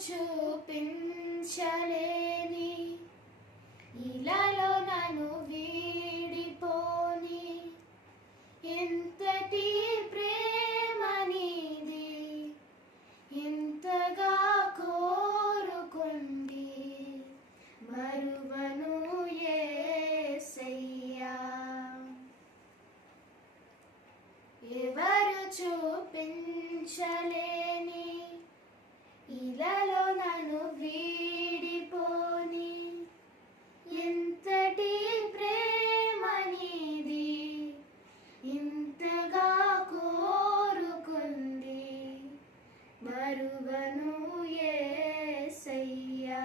చూపించలేని ఇలాలో నన్ను వీడిపోని ఎంతటి ప్రేమ నీది ఎంతగా కోరుకుంది మరువను యేసయ్యా. ఎవరు చూపించలేని ఇలాలో నన్ను వీడిపోని ఎంతటి ప్రేమ నీది ఇంతగా కోరుకుంది మరువను యేసయ్యా.